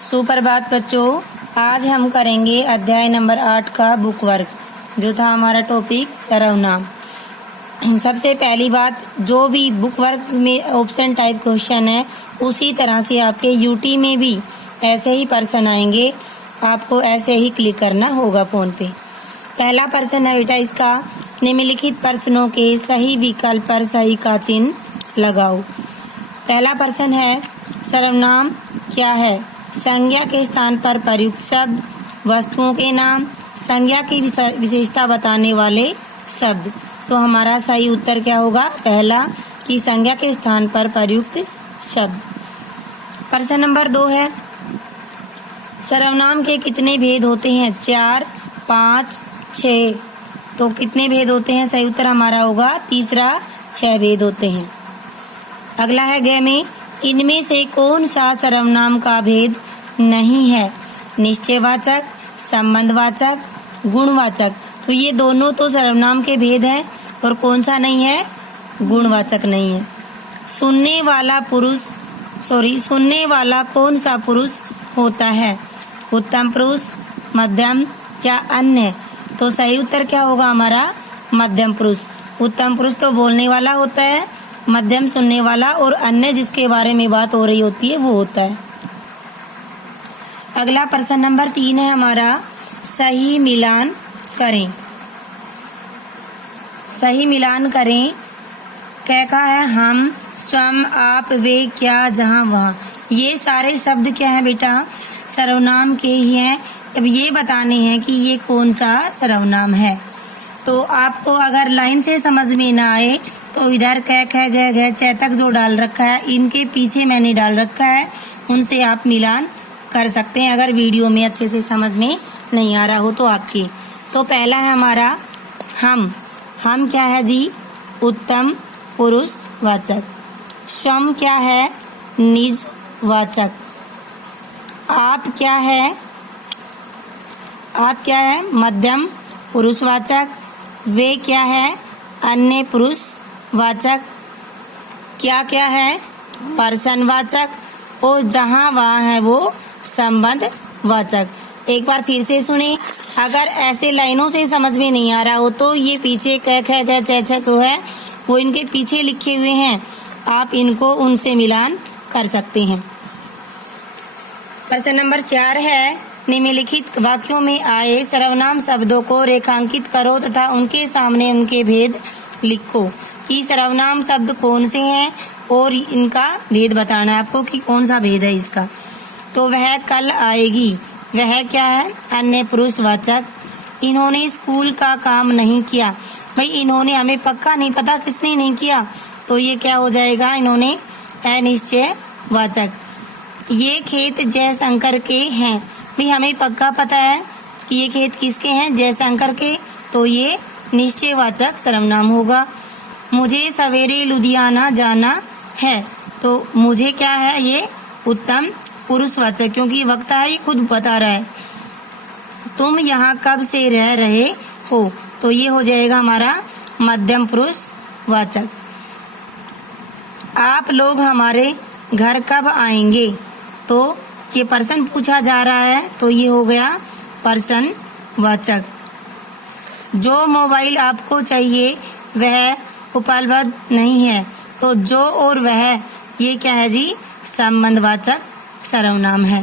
सुप्रभात बच्चों, आज हम करेंगे अध्याय नंबर 8 का बुक वर्क, जो था हमारा टॉपिक सर्वनाम। सबसे पहली बात, जो भी बुक वर्क में ऑप्शन टाइप क्वेश्चन है उसी तरह से आपके यूटी में भी ऐसे ही पर्सन आएंगे, आपको ऐसे ही क्लिक करना होगा फोन पे। पहला पर्सन है बेटा इसका, निम्नलिखित प्रश्नों के सही विकल्प पर सही का चिन्ह लगाओ। पहला प्रश्न है, सर्वनाम क्या है? संज्ञा के स्थान पर प्रयुक्त शब्द, वस्तुओं के नाम, संज्ञा की विशेषता बताने वाले शब्द। तो हमारा सही उत्तर क्या होगा? पहला, कि संज्ञा के स्थान पर प्रयुक्त शब्द। प्रश्न नंबर 2 है, सर्वनाम के कितने भेद होते हैं? 4, 5, 6। तो कितने भेद होते हैं? सही उत्तर हमारा होगा तीसरा, 6 भेद होते हैं। अगला है ग में, इनमें से कौन सा सर्वनाम का भेद नहीं है? निश्चयवाचक, संबंधवाचक, गुणवाचक। तो ये दोनों तो सर्वनाम के भेद हैं, और कौन सा नहीं है? गुणवाचक नहीं है। सुनने वाला कौन सा पुरुष होता है? उत्तम पुरुष, मध्यम या अन्य? तो सही उत्तर क्या होगा हमारा? मध्यम पुरुष। उत्तम पुरुष तो बोलने वाला होता है, मध्यम सुनने वाला, और अन्य जिसके बारे में बात हो रही होती है वो होता है। अगला प्रश्न नंबर 3 है हमारा, सही मिलान करें। सही मिलान करें क्या कहा है? हम, स्वयं, आप, वे, क्या, जहां, वहां। ये सारे शब्द क्या है बेटा? सर्वनाम के ही हैं। अब ये बताने हैं कि ये कौन सा सर्वनाम है। तो आपको अगर लाइन से समझ में ना आए तो इधर क, ख, ग, घ, च तक जो डाल रखा है, इनके पीछे मैंने डाल रखा है, उनसे आप मिलान कर सकते हैं अगर वीडियो में अच्छे से समझ में नहीं आ रहा हो तो आपकी। तो पहला है हमारा हम। हम क्या है जी? उत्तम पुरुषवाचक। स्वयं क्या है? निजवाचक। आप क्या है? आप क्या है? मध्यम पुरुषवाचक। वे क्या है? अन्य पुरुषवाचक। क्या क्या है? पर्सनवाचक। और जहां वहां है वो संबंधवाचक। एक बार फिर से सुने, अगर ऐसे लाइनों से समझ में नहीं आ रहा हो तो ये पीछे क, ख, ग, च, छ जो है वो इनके पीछे लिखे हुए हैं, आप इनको उनसे मिलान कर सकते हैं। प्रश्न नंबर 4 है, निम्नलिखित वाक्यों में आए सर्वनाम शब्दों को रेखांकित करो तथा उनके सामने उनके भेद लिखो। कि सर्वनाम शब्द कौन से हैं और इनका भेद बताना है आपको कि कौन सा भेद है इसका। तो वह कल आएगी, वह क्या है? अन्य पुरुषवाचक। इन्होंने स्कूल का काम नहीं किया। भाई इन्होंने हमें पक्का नहीं पता किसने नहीं किया, तो ये क्या हो जाएगा? इन्होंने अनिश्चयवाचक। ये खेत जयशंकर के हैं। भाई हमें पक्का पता है कि ये खेत किसके हैं? जयशंकर के, तो ये निश्चयवाचक सर्वनाम होगा। मुझे सवेरे लुधियाना जाना है, तो मुझे क्या है? ये उत्तम पुरुषवाचक, क्योंकि वक्ता है, ये खुद बता रहा है। तुम यहाँ कब से रह रहे हो, तो ये हो जाएगा हमारा मध्यम पुरुषवाचक। आप लोग हमारे घर कब आएंगे, तो ये पर्सन पूछा जा रहा है, तो ये हो गया पर्सनवाचक। जो मोबाइल आपको चाहिए वह उपलब्ध नहीं है, तो जो और वह ये क्या है जी? संबंधवाचक सर्वनाम है।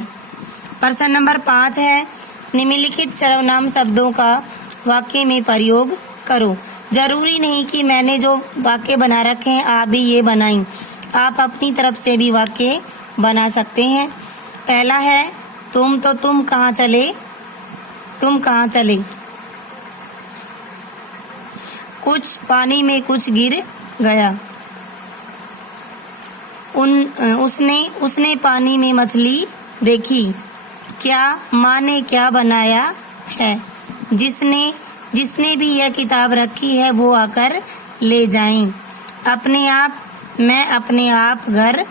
प्रश्न नंबर 5 है, निम्नलिखित सर्वनाम शब्दों का वाक्य में प्रयोग करो। जरूरी नहीं कि मैंने जो वाक्य बना रखे हैं आप भी ये बनाएं, आप अपनी तरफ से भी वाक्य बना सकते हैं। पहला है, तुम तो तुम कहाँ चले? तुम कहाँ चले? कुछ पानी में कुछ गिर गया। उसने पानी में मछली देखी। क्या? माँ ने क्या बनाया है? जिसने भी यह किताब रखी है वो आकर ले जाएं। अपने आप, मैं अपने आप घर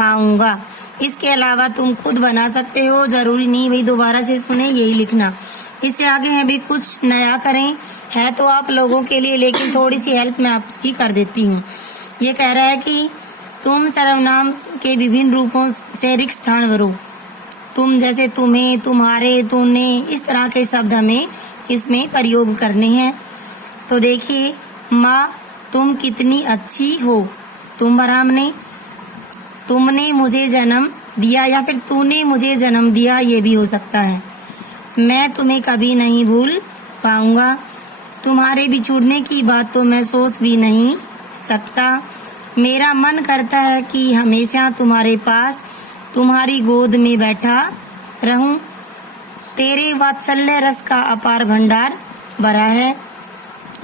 आऊंगा। इसके अलावा तुम खुद बना सकते हो, जरूरी नहीं भाई दोबारा से सुने, यही लिखना। इससे आगे है भी कुछ नया करें, है तो आप लोगों के लिए, लेकिन थोड़ी सी हेल्प मैं आपकी कर देती हूँ। ये कह रहा है कि तुम सर्वनाम के विभिन्न रूपों से रिक्त स्थान भरो। तुम जैसे तुम्हें, तुम्हारे, तूने, इस तरह के शब्द हमें इसमें प्रयोग करने हैं। तो देखिए, माँ तुम कितनी अच्छी हो, तुम भरा हमने, तुमने मुझे जन्म दिया या फिर तूने मुझे जन्म दिया, ये भी हो सकता है। मैं तुम्हें कभी नहीं भूल पाऊंगा, तुम्हारे बिछुड़ने की बात तो मैं सोच भी नहीं सकता। मेरा मन करता है कि हमेशा तुम्हारे पास, तुम्हारी गोद में बैठा रहूं। तेरे वात्सल्य रस का अपार भंडार भरा है।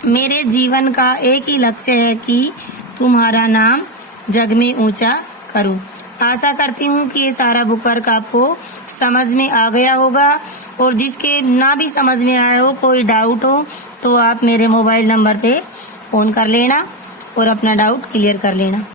मेरे जीवन का एक ही लक्ष्य है कि तुम्हारा नाम जग में ऊंचा करूं। आशा करती हूँ कि ये सारा बुक वर्क आपको समझ में आ गया होगा, और जिसके ना भी समझ में आया हो, कोई डाउट हो, तो आप मेरे मोबाइल नंबर पे फ़ोन कर लेना और अपना डाउट क्लियर कर लेना।